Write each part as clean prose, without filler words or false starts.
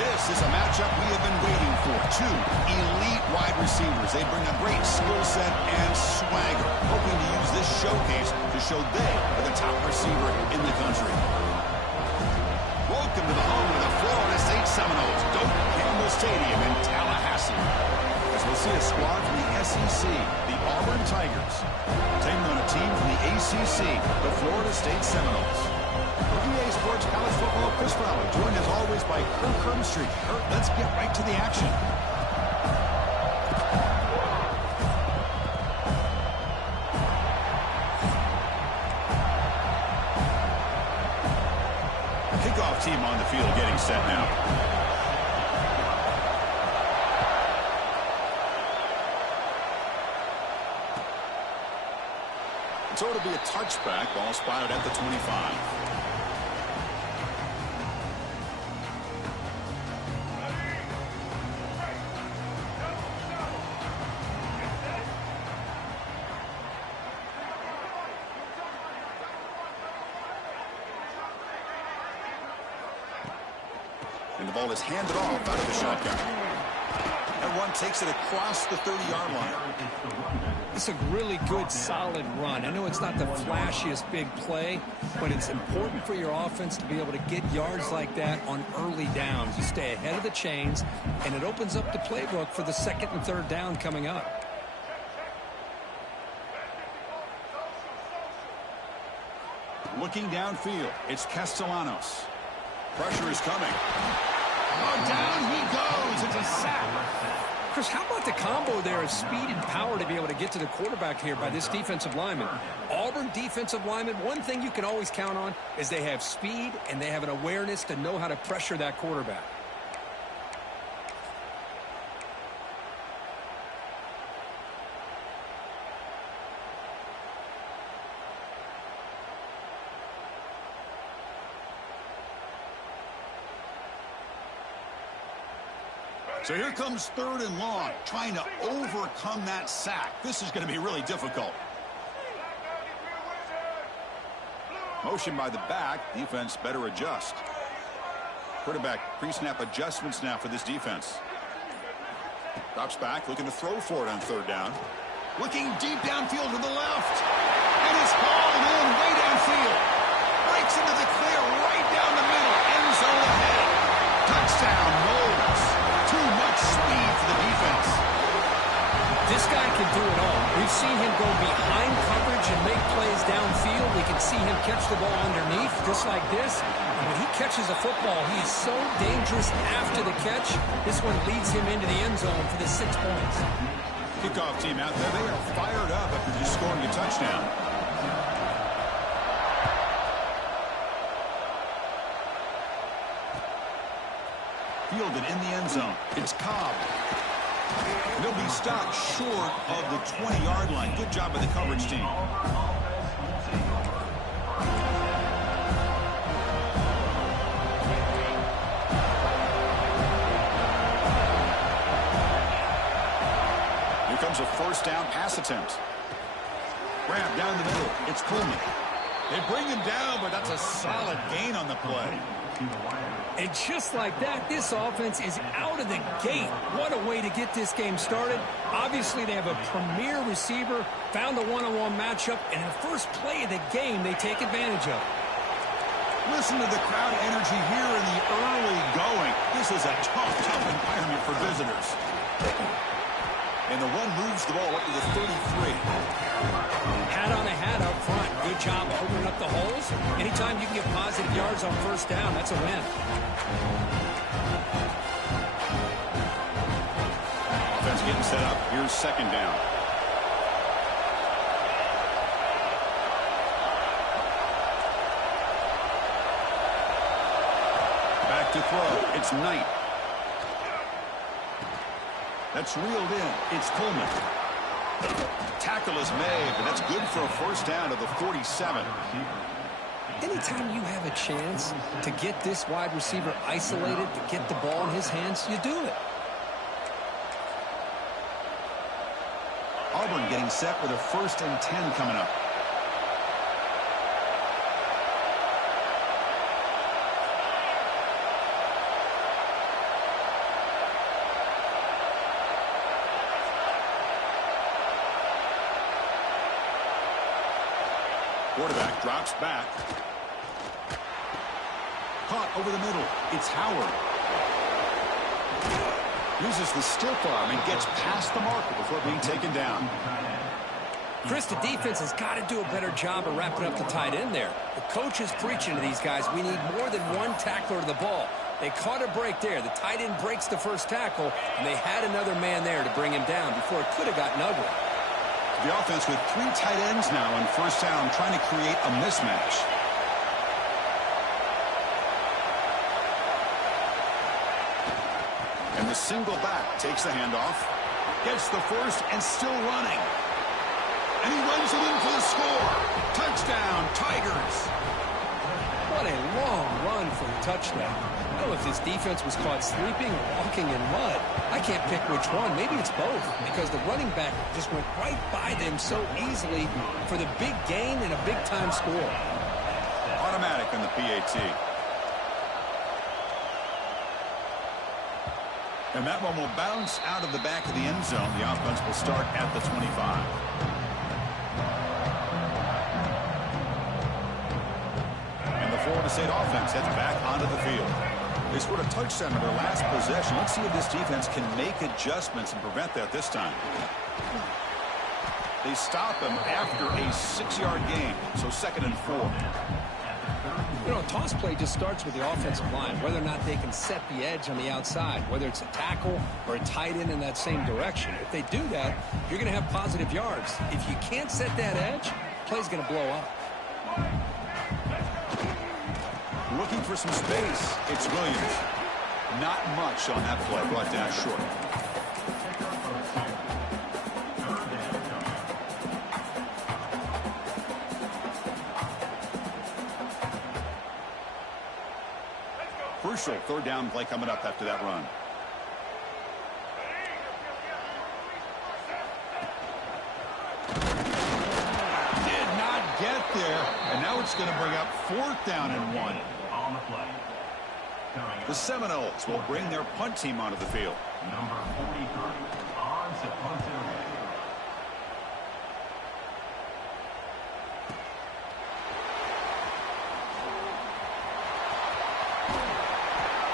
This is a matchup we have been waiting for. Two elite wide receivers. They bring a great skill set and swagger, hoping to use this showcase to show they are the top receiver in the country. Welcome to the home of the Florida State Seminoles, Doak Campbell Stadium in Tallahassee. As we'll see a squad from the SEC, the Auburn Tigers, taking on a team from the ACC, the Florida State Seminoles. For EA Sports College Football, Chris Fowler, joined as always by Kirk Herbstreit. Kirk, let's get right to the action. Kickoff team on the field getting set now. So it'll be a touchback. Ball spotted at the 25. And the ball is handed off out of the shotgun. That one takes it across the 30-yard line. It's a really good, solid run. I know it's not the flashiest big play, but it's important for your offense to be able to get yards like that on early downs. You stay ahead of the chains, and it opens up the playbook for the second and third down coming up. Looking downfield, it's Castellanos. Pressure is coming. Oh, down he goes. It's a sack. Chris, how about the combo there of speed and power to be able to get to the quarterback here by this defensive lineman? Auburn defensive lineman, one thing you can always count on is they have speed and they have an awareness to know how to pressure that quarterback. So here comes third and long, trying to overcome that sack. This is going to be really difficult. Motion by the back. Defense better adjust. Quarterback pre-snap adjustments now for this defense. Drops back, looking to throw for it on third down. Looking deep downfield to the left. And it's hauled in way downfield. Breaks into the clear right down the middle. End zone ahead. Touchdown, Noles. Too much speed for the defense. This guy can do it all. We've seen him go behind coverage and make plays downfield. We can see him catch the ball underneath, just like this. And when he catches a football, he is so dangerous after the catch. This one leads him into the end zone for the 6 points. Kickoff team out there. They are fired up after just scoring a touchdown. Fielded in the end zone. It's Cobb. They'll be stopped short of the 20-yard line. Good job by the coverage team. Here comes a first down pass attempt. Grab down the middle. It's Coleman. They bring him down, but that's a solid gain on the play. And just like that, this offense is out of the gate. What a way to get this game started. Obviously, they have a premier receiver, found a one-on-one matchup, and the first play of the game they take advantage of. Listen to the crowd energy here in the early going. This is a tough environment for visitors. And the one moves the ball up to the 33. Hat on a hat up front. Good job opening up the holes. Anytime you can get positive yards on first down, that's a win. Offense getting set up. Here's second down. Back to throw. It's Knight. That's reeled in. It's Coleman. Tackle is made, but that's good for a first down to the 47. Anytime you have a chance to get this wide receiver isolated, to get the ball in his hands, you do it. Auburn getting set with a 1st and 10 coming up. Quarterback drops back. Caught over the middle. It's Howard. Uses the stiff arm and gets past the marker before being taken down. Chris, the defense has got to do a better job of wrapping up the tight end there. The coach is preaching to these guys, we need more than one tackler to the ball. They caught a break there. The tight end breaks the first tackle, and they had another man there to bring him down before it could have gotten ugly. The offense with 3 tight ends now on first down, trying to create a mismatch. And the single back takes the handoff. Gets the first and still running. And he runs it in for the score. Touchdown, Tigers. What a long run for the touchdown. I don't know if this defense was caught sleeping or walking in mud. I can't pick which one. Maybe it's both, because the running back just went right by them so easily for the big gain and a big-time score. Automatic on the PAT. And that one will bounce out of the back of the end zone. The offense will start at the 25. And the Florida State offense heads back onto the field. They scored a touchdown in their last possession. Let's see if this defense can make adjustments and prevent that this time. They stop him after a 6-yard gain, so 2nd and 4. You know, a toss play just starts with the offensive line, whether or not they can set the edge on the outside, whether it's a tackle or a tight end in that same direction. If they do that, you're going to have positive yards. If you can't set that edge, play's going to blow up. Looking for some space. It's Williams. Not much on that play. Brought down short. Crucial 3rd down play coming up after that run. Did not get there. And now it's going to bring up 4th down and 1. On the play. The Seminoles will bring their punt team onto the field. Number 43 on to punt it away.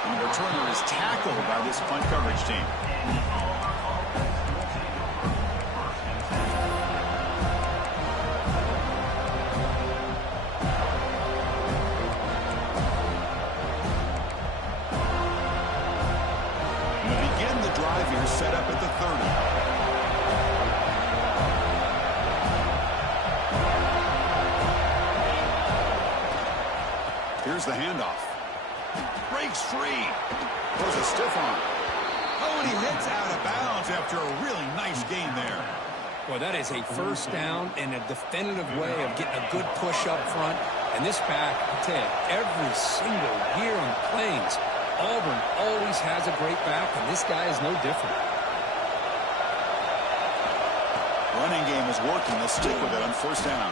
And the returner is tackled by this punt coverage team. Set up at the 30. Here's the handoff. Breaks free. Throws a stiff arm. Oh, and he hits out of bounds after a really nice gain there. Well, that is a first down and a definitive way of getting a good push up front. And this back, I tell you, every single year on the Plains, Auburn always has a great back, and this guy is no different. Running game is working. They'll stick with it on first down.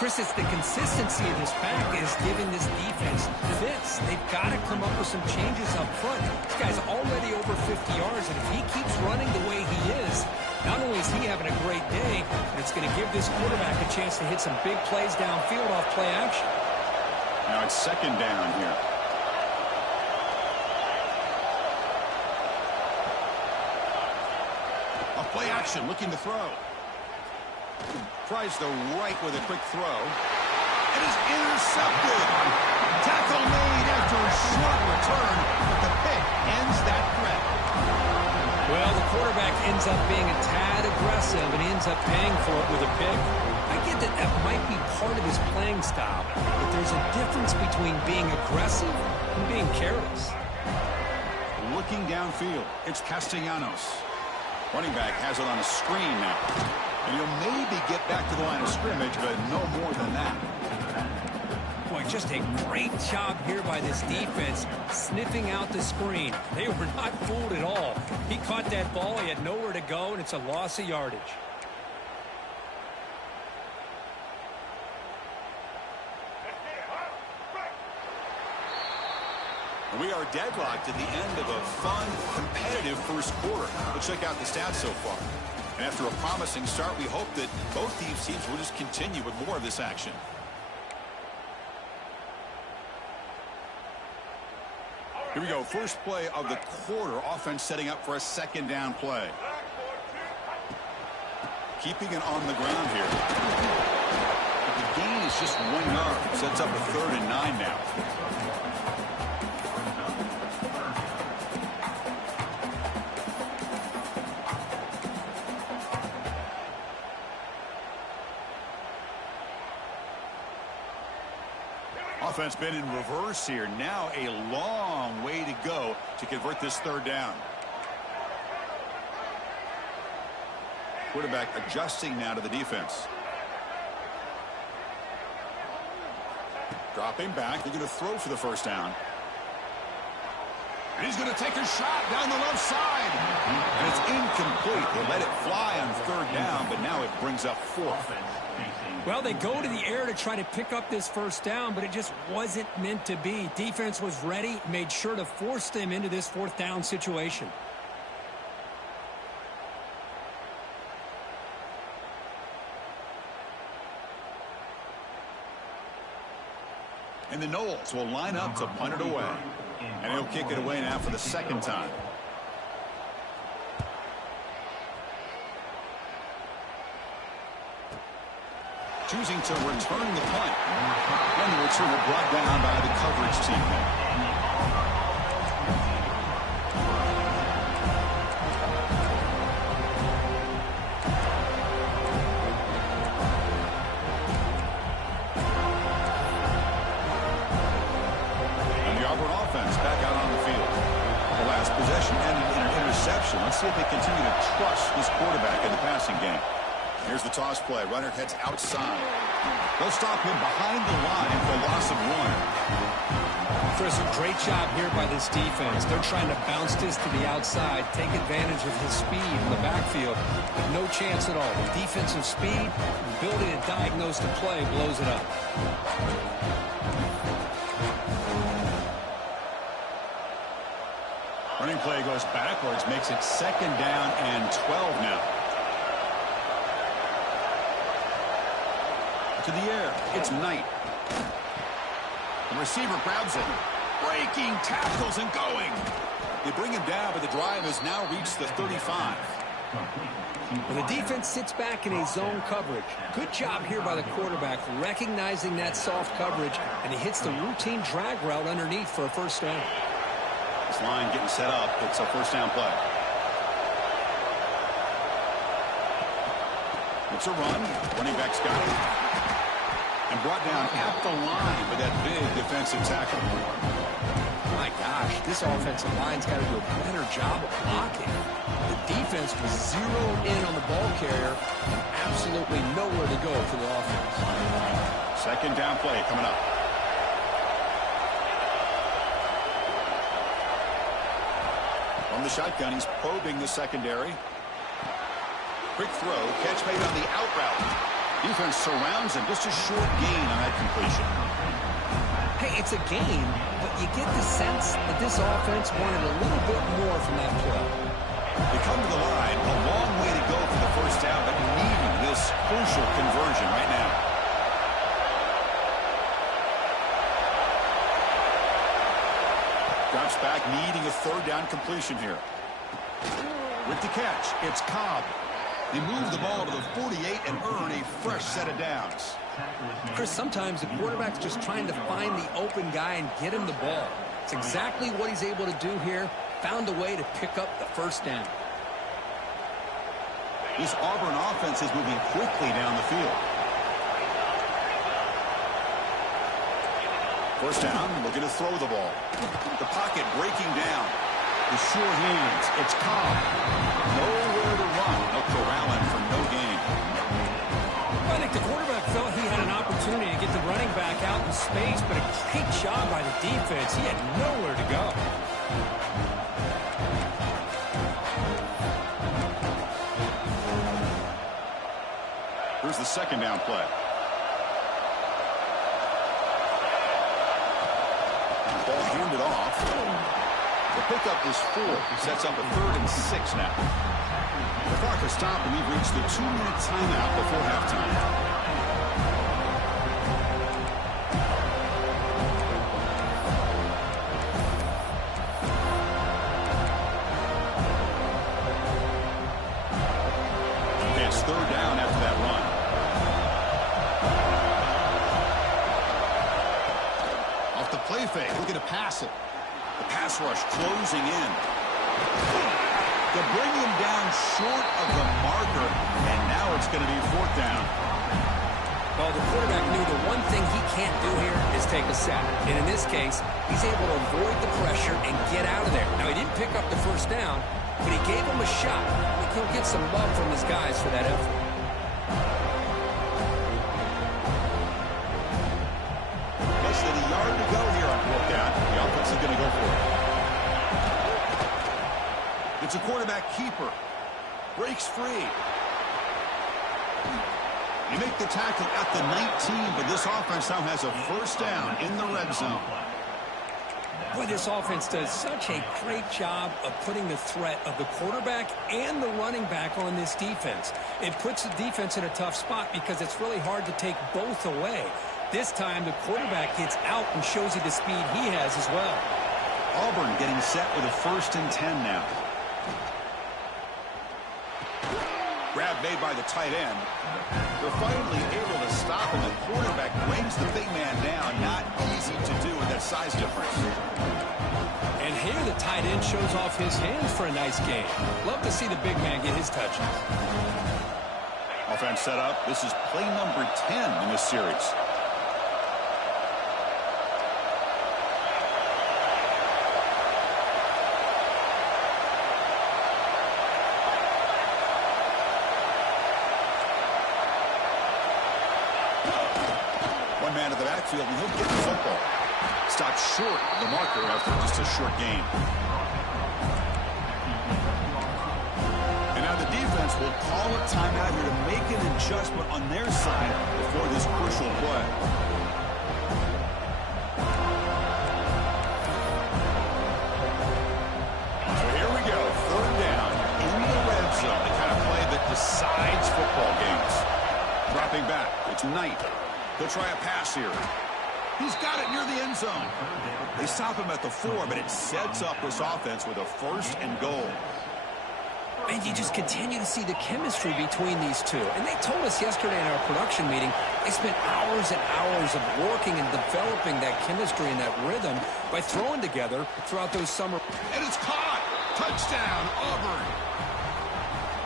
Chris, it's the consistency of this back is giving this defense fits. They've got to come up with some changes up front. This guy's already over 50 yards, and if he keeps running the way he is, not only is he having a great day, but it's going to give this quarterback a chance to hit some big plays downfield off play action. Now it's 2nd down here. Play action, looking to throw. Tries the right with a quick throw. It is intercepted. Tackle made after a short return, but the pick ends that threat. Well, the quarterback ends up being a tad aggressive, and he ends up paying for it with a pick. I get that that might be part of his playing style, but there's a difference between being aggressive and being careless. Looking downfield, it's Castellanos. Running back has it on a screen now. And he'll maybe get back to the line of scrimmage, but no more than that. Boy, just a great job here by this defense, sniffing out the screen. They were not fooled at all. He caught that ball, he had nowhere to go, and it's a loss of yardage. We are deadlocked at the end of a fun, competitive first quarter. Let's check out the stats so far. And after a promising start, we hope that both these teams will just continue with more of this action. Here we go. First play of the quarter. Offense setting up for a second down play. Keeping it on the ground here. The gain is just 1 yard. Sets up a 3rd and 9 now. Offense been in reverse here. Now a long way to go to convert this 3rd down. Quarterback adjusting now to the defense. Dropping back. They're going to throw for the 1st down. And he's going to take a shot down the left side. And it's incomplete. They let it fly on 3rd down, but now it brings up 4th. Well, they go to the air to try to pick up this 1st down, but it just wasn't meant to be. Defense was ready, made sure to force them into this 4th down situation. And the Noles will line up to punt it away. And he'll kick it away now for the 2nd time. Choosing to return the punt. And the returner brought down by the coverage team there. And the Auburn offense back out on the field. The last possession ended in an interception. Let's see if they continue to trust this quarterback in the passing game. Here's the toss play. Runner heads outside. They'll stop him behind the line for a loss of 1. Chris, a great job here by this defense. They're trying to bounce this to the outside, take advantage of his speed in the backfield, but no chance at all. The defensive speed, the ability to diagnose the play blows it up. Running play goes backwards, makes it 2nd down and 12 now. To the air. It's Knight. The receiver grabs it. Breaking tackles and going. They bring him down, but the drive has now reached the 35. And the defense sits back in a zone coverage. Good job here by the quarterback, recognizing that soft coverage, and he hits the routine drag route underneath for a 1st down. This line getting set up. It's a 1st down play. It's a run. Running back's got it. And brought down at the line with that big defensive tackle. My gosh, this offensive line's got to do a better job of blocking. The defense was zeroed in on the ball carrier and absolutely nowhere to go for the offense. 2nd down play coming up. From the shotgun, he's probing the secondary. Quick throw, catch made on the out route. Defense surrounds him. Just a short gain on that completion. Hey, it's a gain, but you get the sense that this offense wanted a little bit more from that play. They come to the line, a long way to go for the 1st down, but needing this crucial conversion right now. Drops back, needing a 3rd down completion here. With the catch, it's Cobb. They move the ball to the 48 and earn a fresh set of downs. Chris, sometimes the quarterback's just trying to find the open guy and get him the ball. It's exactly what he's able to do here. Found a way to pick up the 1st down. This Auburn offense is moving quickly down the field. 1st down, looking to throw the ball. The pocket breaking down. The sure hands. It's Cobb. Nowhere to run. No corralling for no gain. I think the quarterback felt he had an opportunity to get the running back out in space, but a great job by the defense. He had nowhere to go. Here's the 2nd down play. Ball handed off. The pickup is 4. He sets up a 3rd and 6 now. The clock has stopped, and we've reached the 2-minute timeout before halftime. It's third down after that run. Off the play fake, looking to pass it. The pass rush closing in. To bring him down short of the marker, and now it's going to be fourth down. Well, the quarterback knew the one thing he can't do here is take a sack. And in this case, he's able to avoid the pressure and get out of there. Now, he didn't pick up the first down, but he gave him a shot. I think he'll get some love from his guys for that effort. Less than a yard to go here on fourth down. The offense is going to go for it. It's a quarterback keeper. Breaks free. You make the tackle at the 19, but this offense now has a first down in the red zone. Boy, this offense does such a great job of putting the threat of the quarterback and the running back on this defense. It puts the defense in a tough spot because it's really hard to take both away. This time, the quarterback gets out and shows you the speed he has as well. Auburn getting set with a 1st and 10 now. Grab made by the tight end. They're finally able to stop him. The quarterback brings the big man down. Not easy to do with that size difference. And here the tight end shows off his hands for a nice game. Love to see the big man get his touches. Offense set up. This is play number 10 in this series. Man of the backfield, and he'll get the football. Stopped short of the marker after just a short gain. And now the defense will call a timeout here to make an adjustment on their side before this crucial play. So here we go, third down in the red zone, the kind of play that decides football games. Dropping back, it's Knight. He'll try a pass here. He's got it near the end zone. They stop him at the 4, but it sets up this offense with a 1st and goal. And you just continue to see the chemistry between these two. And they told us yesterday in our production meeting, they spent hours and hours of working and developing that chemistry and that rhythm by throwing together throughout those summer. And it's caught. Touchdown, Auburn.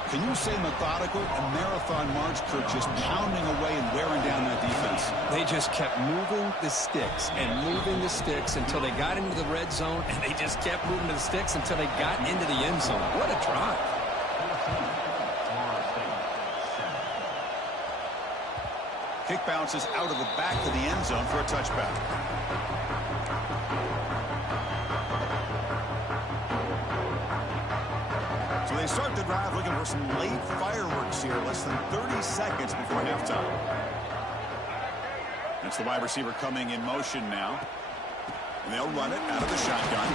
Can you say methodical? A marathon march, Kirk, just pounding away and wearing down that defense. They just kept moving the sticks and moving the sticks until they got into the red zone, and they just kept moving the sticks until they got into the end zone. What a drive. Kick bounces out of the back of the end zone for a touchback. So they start the drive looking for some late fireworks here, less than 30 seconds before halftime. That's the wide receiver coming in motion now. And they'll run it out of the shotgun.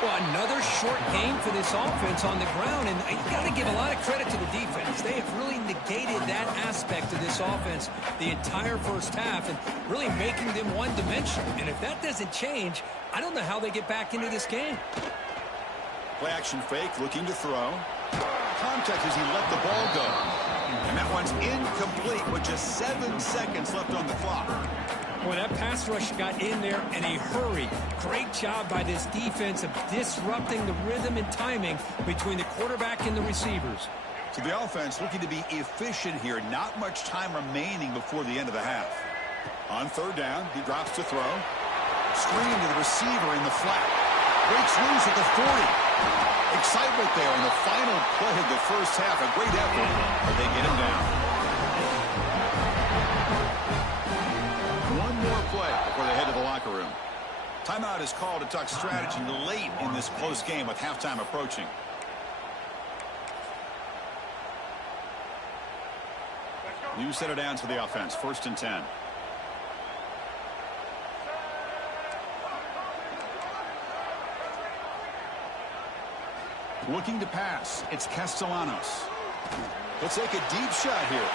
Well, another short game for this offense on the ground, and you got to give a lot of credit to the defense. They have really negated that aspect of this offense the entire first half and really making them one-dimensional. And if that doesn't change, I don't know how they get back into this game. Play action fake, looking to throw. Contact as he let the ball go. And that one's incomplete with just 7 seconds left on the clock. Boy, that pass rush got in there in a hurry. Great job by this defense of disrupting the rhythm and timing between the quarterback and the receivers. So the offense looking to be efficient here. Not much time remaining before the end of the half. On third down, he drops to throw. Screen to the receiver in the flat. Breaks loose at the 40. Excitement there in the final play of the first half. A great effort, but they get him down. One more play before they head to the locker room. Timeout is called to talk strategy late in this close game with halftime approaching. New set of downs for the offense. 1st and 10. Looking to pass. It's Castellanos. He'll take a deep shot here.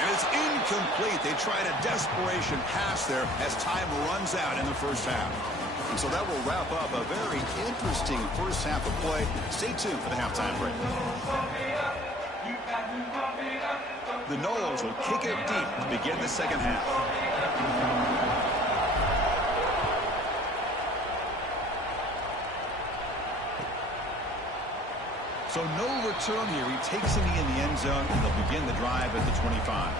And it's incomplete. They tried a desperation pass there as time runs out in the first half. And so that will wrap up a very interesting first half of play. Stay tuned for the halftime break. The Noles will kick it deep to begin the second half. So no return here. He takes a knee in the end zone, and they'll begin the drive at the 25.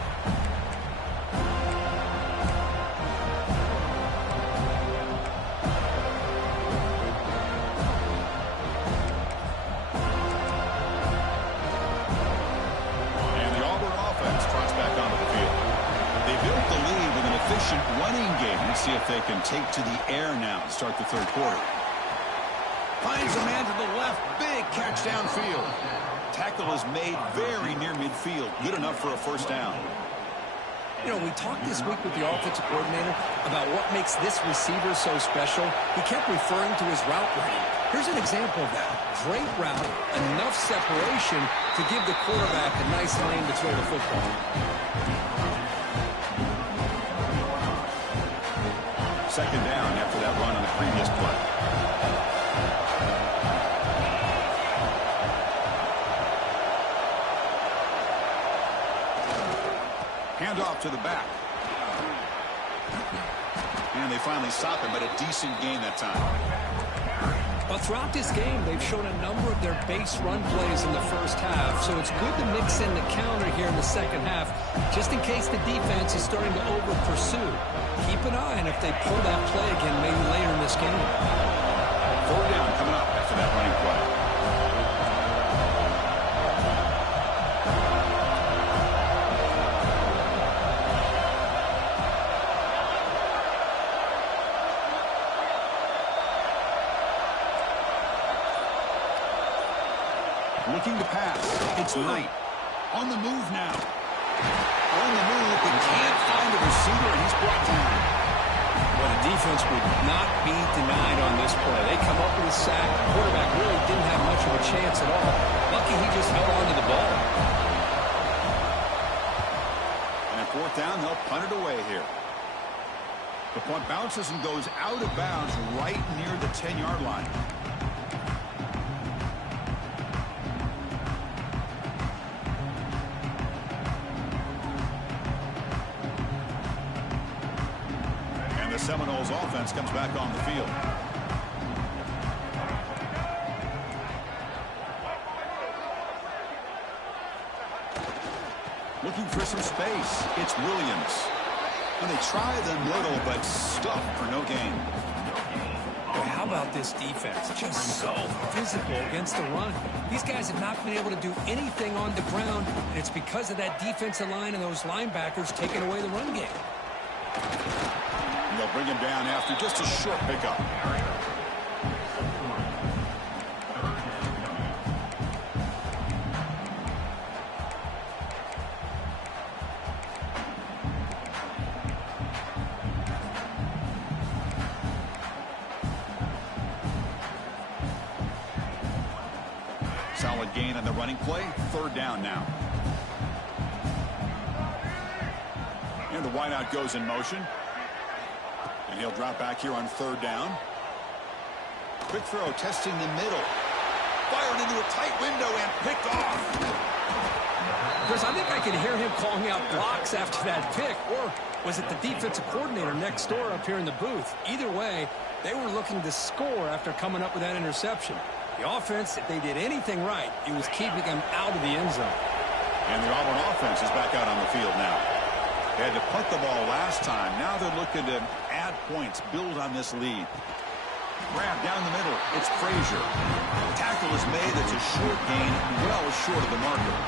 And the Auburn offense trots back onto the field. They built the lead with an efficient running game. Let's see if they can take to the air now to start the third quarter. Finds a man to the left. Big catch downfield. Tackle is made very near midfield. Good enough for a first down. You know, we talked this week with the offensive coordinator about what makes this receiver so special. He kept referring to his route running. Here's an example of that. Great route, enough separation to give the quarterback a nice lane to throw the football. Second down after that run on the previous play. Handoff to the back. And they finally stop him, but a decent gain that time. Well, throughout this game, they've shown a number of their base run plays in the first half, so it's good to mix in the counter here in the second half, just in case the defense is starting to over-pursue. Keep an eye on if they pull that play again maybe later in this game. Third down coming up after that running play. Looking to pass. It's Knight. On the move now. On the move, but can't find the receiver, and he's brought down. Well, the defense would not be denied on this play. They come up with a sack. The quarterback really didn't have much of a chance at all. Lucky he just held on to the ball. And at fourth down, they'll punt it away here. The punt bounces and goes out of bounds right near the 10-yard line. Seminoles offense comes back on the field. Looking for some space. It's Williams. And they try the middle, but stuffed for no gain. Boy, how about this defense? Just so physical against the run. These guys have not been able to do anything on the ground, and it's because of that defensive line and those linebackers taking away the run game. They'll bring him down after just a short pickup. Solid gain on the running play. Third down now. And the wideout goes in motion. And he'll drop back here on third down. Quick throw, testing the middle. Fired into a tight window and picked off. Chris, I think I can hear him calling out blocks after that pick. Or was it the defensive coordinator next door up here in the booth? Either way, they were looking to score after coming up with that interception. The offense, if they did anything right, it was keeping them out of the end zone. And the Auburn offense is back out on the field now. They had to punt the ball last time. Now they're looking to add points, build on this lead. Grab down the middle. It's Frazier. Tackle is made. It's a short gain, well short of the marker.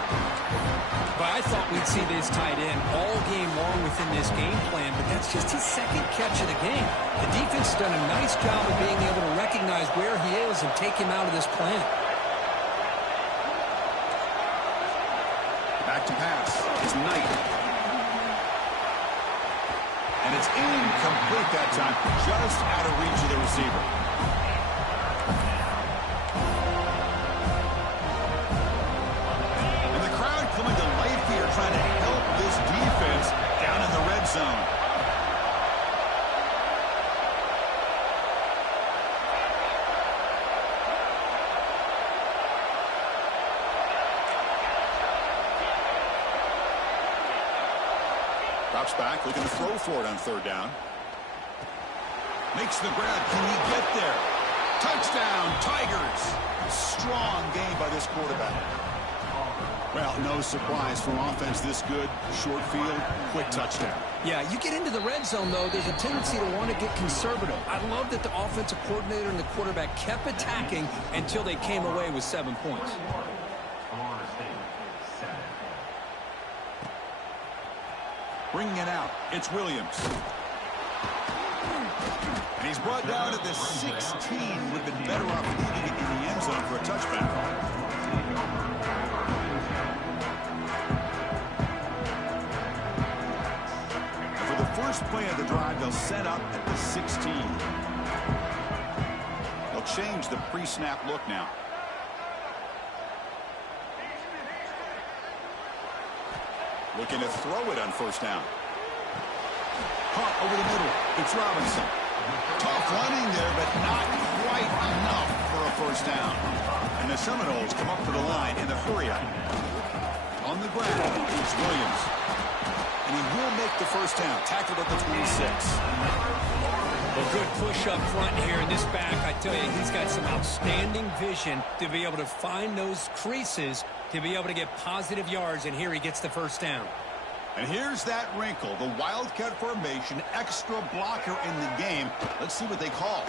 But I thought we'd see this tight end all game long within this game plan, but that's just his second catch of the game. The defense has done a nice job of being able to recognize where he is and take him out of this plan. Back to pass is Knight. And it's incomplete that time, just out of reach of the receiver. Drops back, looking to throw for it on third down. Makes the grab. Can he get there? Touchdown, Tigers. Strong game by this quarterback. Well, no surprise for offense this good. Short field, quick touchdown. Yeah, you get into the red zone, though, there's a tendency to want to get conservative. I love that the offensive coordinator and the quarterback kept attacking until they came away with 7 points. Florida State, 7. Bringing it out, it's Williams. And he's brought down to the 16. Would have been better off leaving it in the end zone for a touchback. First play of the drive, they'll set up at the 16. They'll change the pre-snap look now. Looking to throw it on first down. Caught over the middle. It's Robinson. Tough running there, but not quite enough for a first down. And the Seminoles come up to the line in the hurry-up. On the ground, it's Williams. And he will make the first down. Tackled at the 26. A good push up front here in this back. I tell you, he's got some outstanding vision to be able to find those creases, to be able to get positive yards, and here he gets the first down. And here's that wrinkle, the Wildcat formation, extra blocker in the game. Let's see what they call.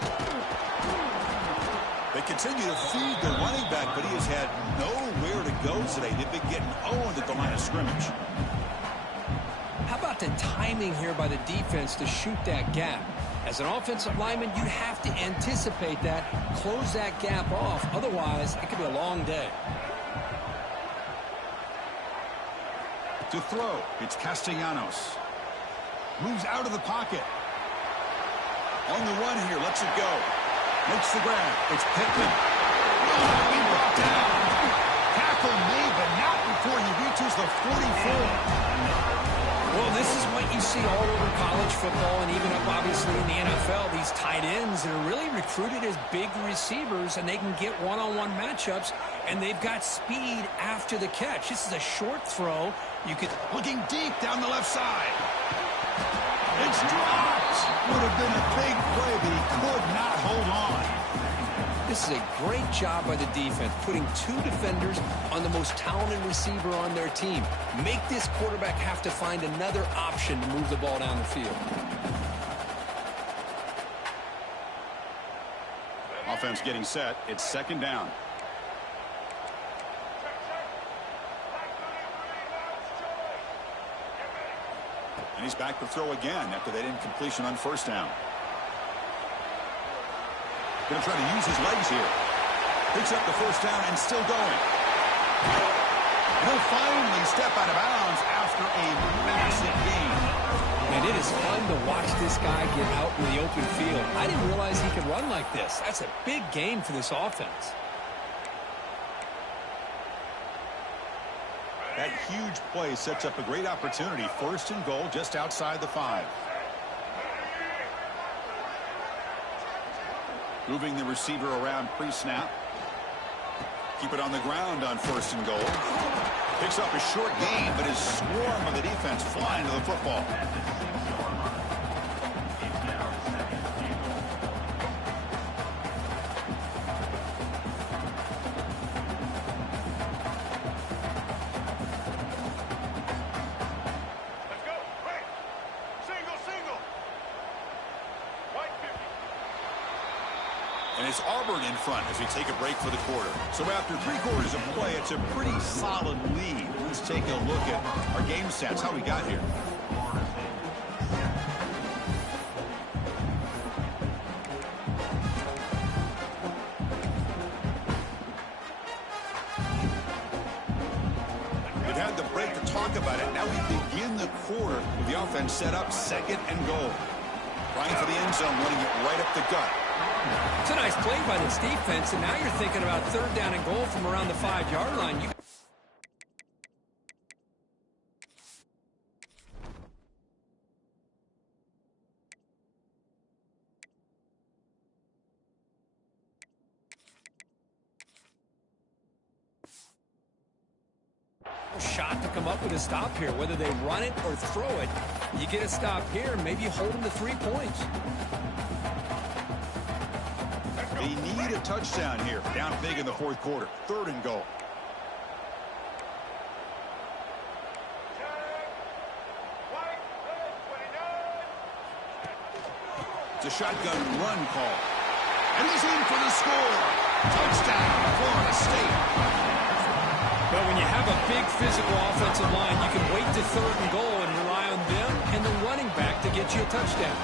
They continue to feed the running back, but he has had nowhere to go today. They've been getting owned at the line of scrimmage. How about the timing here by the defense to shoot that gap? As an offensive lineman, you have to anticipate that, close that gap off. Otherwise, it could be a long day. To throw, it's Castellanos. Moves out of the pocket. On the run here, lets it go. Makes the grab. It's Pittman. Oh, he brought down. Tackle made, but not before he reaches the 44. Well, this is what you see all over college football and even up, obviously, in the NFL. These tight ends that are really recruited as big receivers, and they can get one-on-one matchups, and they've got speed after the catch. This is a short throw. You could looking deep down the left side. It's dropped. Would have been a big play, but he could not hold on. This is a great job by the defense, putting two defenders on the most talented receiver on their team. Make this quarterback have to find another option to move the ball down the field. Offense getting set. It's second down. And he's back to throw again after that incompletion on first down. Going to try to use his legs here. Picks up the first down and still going. He'll finally step out of bounds after a massive gain. And it is fun to watch this guy get out in the open field. I didn't realize he could run like this. That's a big game for this offense. That huge play sets up a great opportunity. First and goal just outside the 5. Moving the receiver around pre-snap. Keep it on the ground on first and goal. Picks up a short gain, but is swarmed by the defense flying to the football. And it's Auburn in front as we take a break for the quarter. So after 3 quarters of play, it's a pretty solid lead. Let's take a look at our game stats, how we got here. We've had the break to talk about it. Now we begin the quarter with the offense set up, second and goal. Trying for the end zone, running it right up the gut. It's a nice play by this defense, and now you're thinking about third down and goal from around the 5-yard line. shot to come up with a stop here. Whether they run it or throw it, you get a stop here, maybe you hold them to 3 points. They need a touchdown here. Down big in the fourth quarter. 3rd and goal. It's a shotgun run call. And he's in for the score. Touchdown, Florida State. But when you have a big physical offensive line, you can wait to 3rd and goal and rely on them and the running back to get you a touchdown.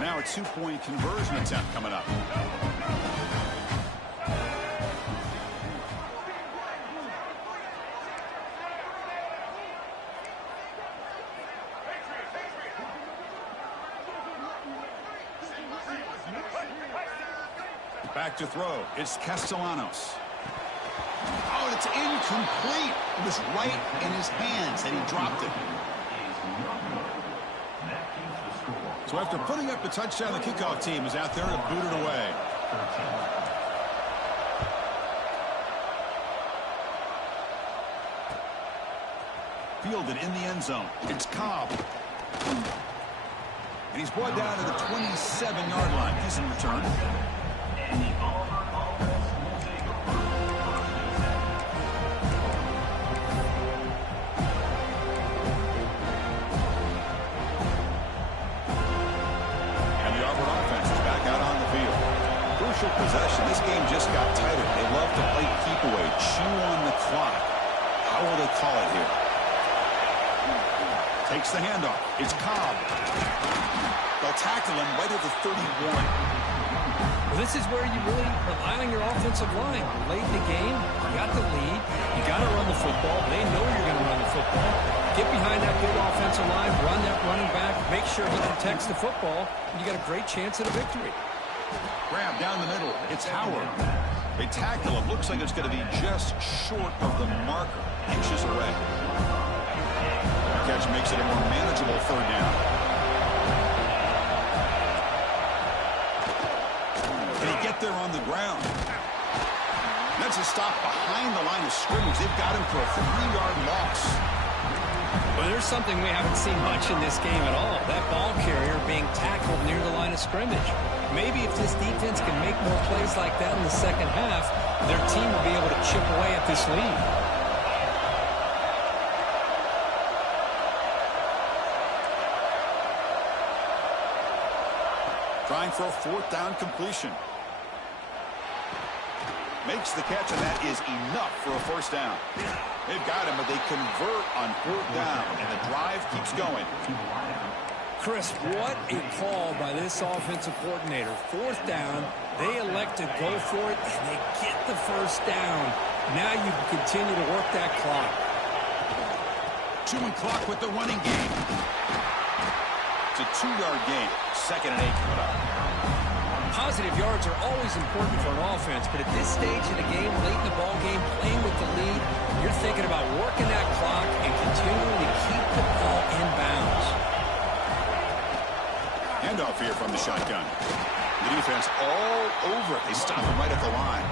Now a 2-point conversion attempt coming up. Back to throw. It's Castellanos. Oh, it's incomplete. It was right in his hands, and he dropped it. So after putting up the touchdown, the kickoff team is out there to boot it away. Fielded in the end zone. It's Cobb. And he's brought down to the 27-yard line. He's in return. Possession. This game just got tighter. They love to play keep away, chew on the clock. How will they call it here? Takes the handoff. It's Cobb. They'll tackle him right at the 31. Well, this is where you really rely on your offensive line. Late in the game, you got the lead. You got to run the football. They know you're going to run the football. Get behind that big offensive line, run that running back, make sure he protects the football, and you got a great chance at a victory. Grab down the middle. It's Howard. They tackle him. Looks like it's going to be just short of the marker. Inches away. Catch makes it a more manageable 3rd down. Can he get there on the ground? That's a stop behind the line of scrimmage. They've got him for a 3-yard loss. Well, there's something we haven't seen much in this game at all. That ball carrier being tackled near the line of scrimmage. Maybe if this defense can make more plays like that in the second half, their team will be able to chip away at this lead. Trying for a 4th down completion. Makes the catch, and that is enough for a 1st down. They've got him, but they convert on 4th down, and the drive keeps going. Chris, what a call by this offensive coordinator. 4th down, they elect to go for it, and they get the 1st down. Now you can continue to work that clock. Chewing clock with the running game. It's a 2-yard gain. 2nd and 8 coming up. Positive yards are always important for an offense, but at this stage in the game, late in the ball game, playing with the lead, you're thinking about working that clock and continuing to keep the ball in bounds. Handoff here from the shotgun. The defense all over it. They stop him right at the line.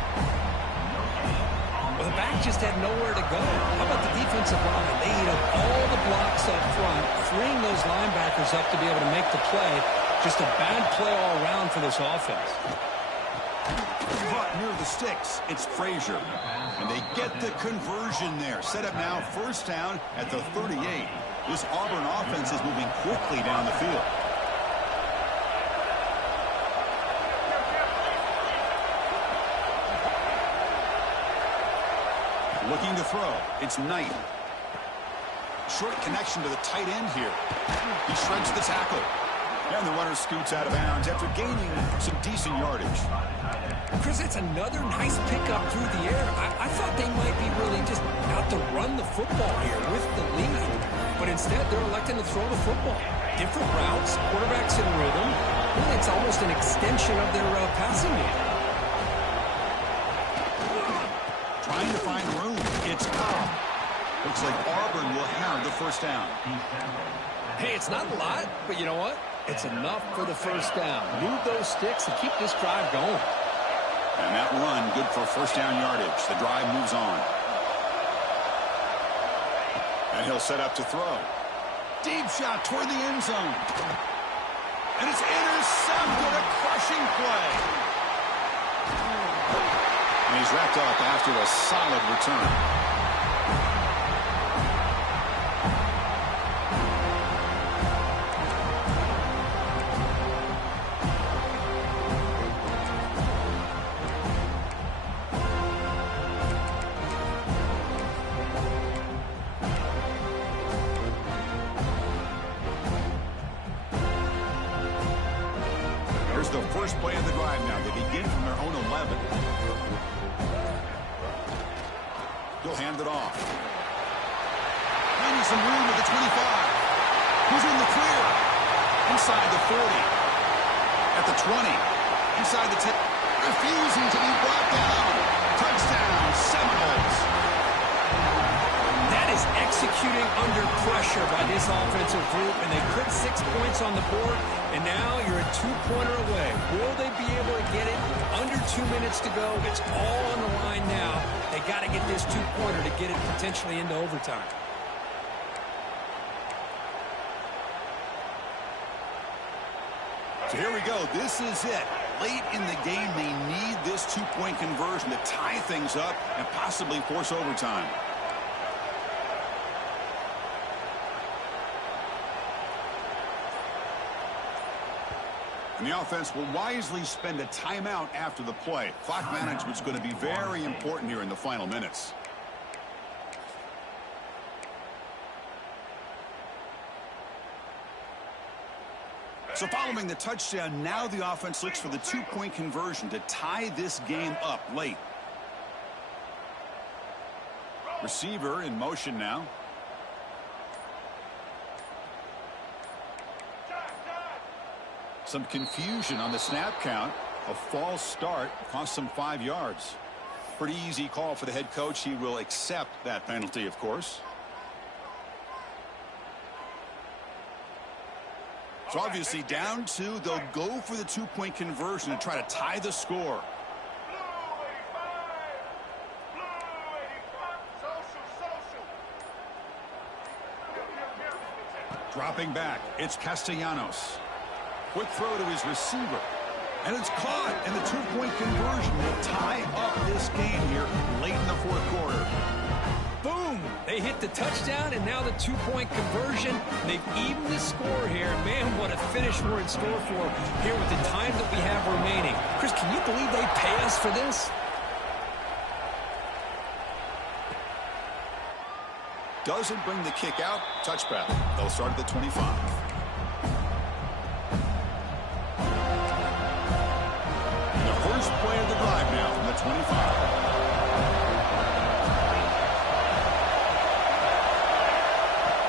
Well, the back just had nowhere to go. How about the defensive line? They ate up all the blocks up front, freeing those linebackers up to be able to make the play. Just a bad play all around for this offense. Caught near the sticks. It's Frazier. And they get the conversion there. Set up now 1st down at the 38. This Auburn offense is moving quickly down the field. Looking to throw. It's Knight. Short connection to the tight end here. He shreds the tackle. And the runner scoots out of bounds after gaining some decent yardage. Chris, it's another nice pickup through the air. I thought they might be really just out to run the football here with the lead. But instead, they're electing to throw the football. Different routes, quarterbacks in rhythm. Really, it's almost an extension of their passing game. Trying to find room. It's Cobb. Looks like Auburn will have the 1st down. Hey, it's not a lot, but you know what? It's enough for the first down. Move those sticks and keep this drive going. And that run, good for first down yardage. The drive moves on. And he'll set up to throw. Deep shot toward the end zone. And it's intercepted, a crushing play. And he's wrapped up after a solid return. The first play of the drive now. They begin from their own 11. He'll hand it off. Finding some room at the 25. Who's in the clear? Inside the 40. At the 20. Inside the 10. Refusing to be brought down. Touchdown, Seminoles. That is executing under pressure by this offensive group, and they put 6 points on the board, and now you're a two-pointer away. Will they be able to get it? Under 2 minutes to go. It's all on the line now. They got to get this two-pointer to get it potentially into overtime. So here we go. This is it. Late in the game, they need this two-point conversion to tie things up and possibly force overtime. And the offense will wisely spend a timeout after the play. Clock management's going to be very important here in the final minutes. So following the touchdown, now the offense looks for the two-point conversion to tie this game up late. Receiver in motion now. Some confusion on the snap count. A false start cost them 5 yards. Pretty easy call for the head coach. He will accept that penalty, of course. So obviously down 2, they'll go for the two-point conversion to try to tie the score. Dropping back, it's Castellanos. Quick throw to his receiver. And it's caught, and the two-point conversion will tie up this game here late in the fourth quarter. Boom! They hit the touchdown, and now the two-point conversion. They've evened the score here. Man, what a finish we're in store for here with the time that we have remaining. Chris, can you believe they pay us for this? Doesn't bring the kick out. Touchback. They'll start at the 25. First play of the drive now from the 25.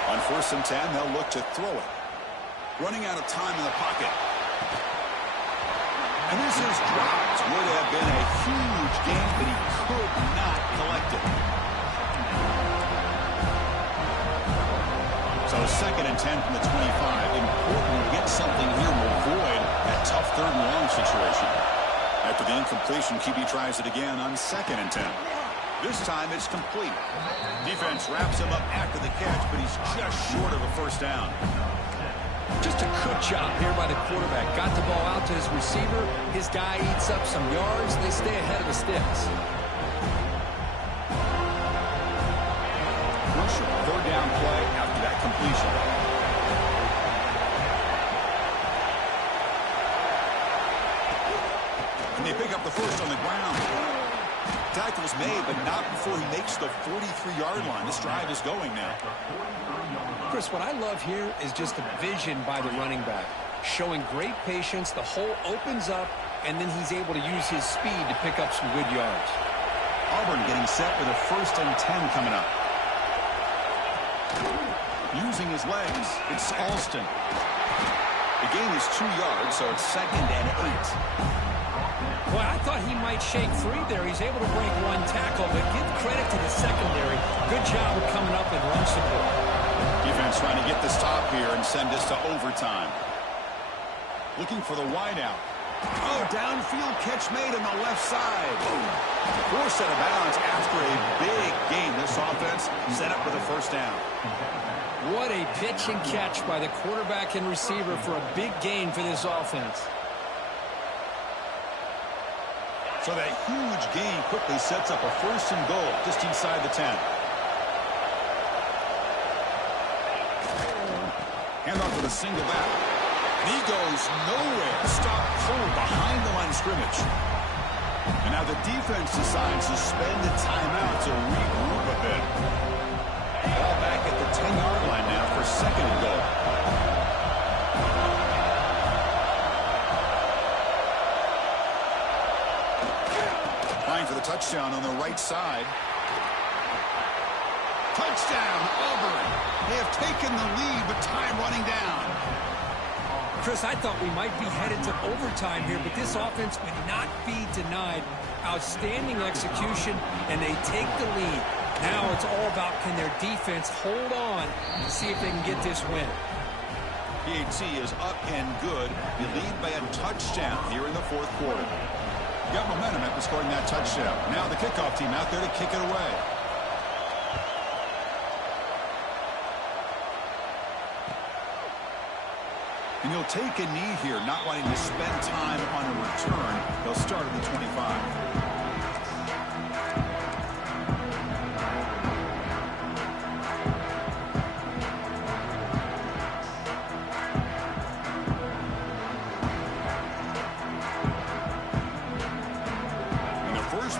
On 1st and 10, they'll look to throw it. Running out of time in the pocket. And this is dropped. Would have been a huge gain, but he could not collect it. So 2nd and 10 from the 25. Important to get something here to avoid that tough 3rd and long situation. After the incompletion, QB tries it again on 2nd and 10. This time it's complete. Defense wraps him up after the catch, but he's just short of a first down. Just a good job here by the quarterback. Got the ball out to his receiver. His guy eats up some yards. They stay ahead of the sticks. Crucial 3rd down play after that completion. And they pick up the first on the ground. Tackle's made, but not before he makes the 43-yard line. This drive is going now. Chris, what I love here is just the vision by the running back. Showing great patience, the hole opens up, and then he's able to use his speed to pick up some good yards. Auburn getting set with a 1st and 10 coming up. Using his legs, it's Alston. The gain is 2 yards, so it's 2nd and 8. Well, I thought he might shake free there. He's able to break one tackle, but give credit to the secondary. Good job of coming up and run support. Defense trying to get the stop here and send this to overtime. Looking for the wideout. Oh, downfield catch made on the left side. Forced out of bounds after a big gain. This offense set up for the first down. What a pitch and catch by the quarterback and receiver for a big gain for this offense. So that huge gain quickly sets up a 1st and goal just inside the 10. Handoff with a single back. And he goes nowhere. Stop cold behind the line of scrimmage. And now the defense decides to spend the timeout to regroup a bit. Ball back at the 10-yard line now for 2nd and goal. Trying for the touchdown on the right side. Touchdown, Auburn. They have taken the lead, but time running down. Chris, I thought we might be headed to overtime here, but this offense would not be denied. Outstanding execution, and they take the lead. Now it's all about can their defense hold on and see if they can get this win. PAT is up and good. They lead by a touchdown here in the 4th quarter. Got momentum after scoring that touchdown. Now the kickoff team out there to kick it away. And he'll take a knee here, not wanting to spend time on a return. They'll start at the 25.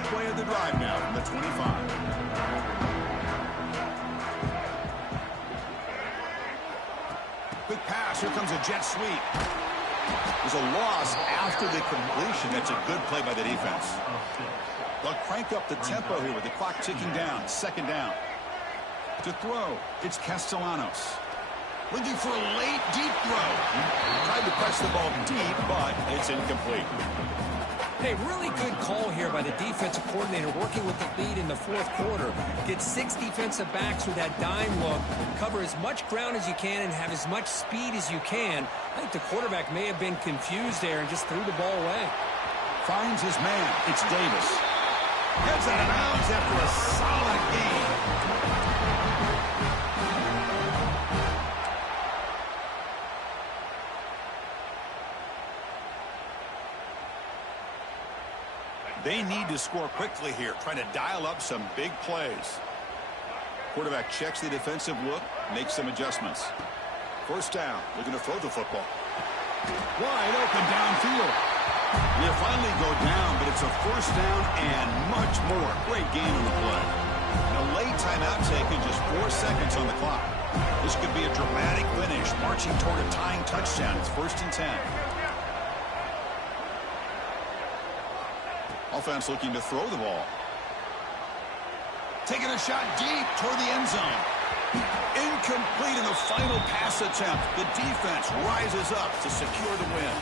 Play of the drive now from the 25. Quick pass. Here comes a jet sweep. There's a loss after the completion. That's a good play by the defense. They'll crank up the tempo here with the clock ticking down. 2nd down. To throw, it's Castellanos. Looking for a late, deep throw. Tried to press the ball deep, but it's incomplete. Hey, really good call here by the defensive coordinator working with the lead in the 4th quarter. Get 6 defensive backs with that dime look, cover as much ground as you can, and have as much speed as you can. I think the quarterback may have been confused there and just threw the ball away. Finds his man. It's Davis. Heads out of bounds after a solid gain. They need to score quickly here, trying to dial up some big plays. Quarterback checks the defensive look, makes some adjustments. 1st down, looking to throw the football. Wide open downfield. They finally go down, but it's a 1st down and much more. Great game in the play. And a late timeout taken, just 4 seconds on the clock. This could be a dramatic finish, marching toward a tying touchdown. It's 1st and 10. Offense looking to throw the ball. Taking a shot deep toward the end zone. Incomplete in the final pass attempt. The defense rises up to secure the win.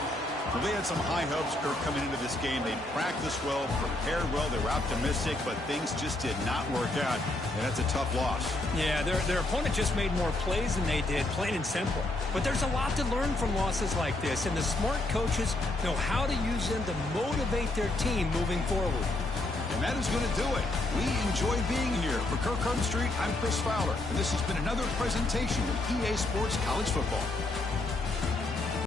Well, they had some high hopes, Kirk, coming into this game. They practiced well, prepared well, they were optimistic, but things just did not work out, and that's a tough loss. Yeah, their opponent just made more plays than they did, plain and simple. But there's a lot to learn from losses like this, and the smart coaches know how to use them to motivate their team moving forward. And that is going to do it. We enjoy being here. For Kirk Herbstreit, I'm Chris Fowler, and this has been another presentation of EA Sports College Football.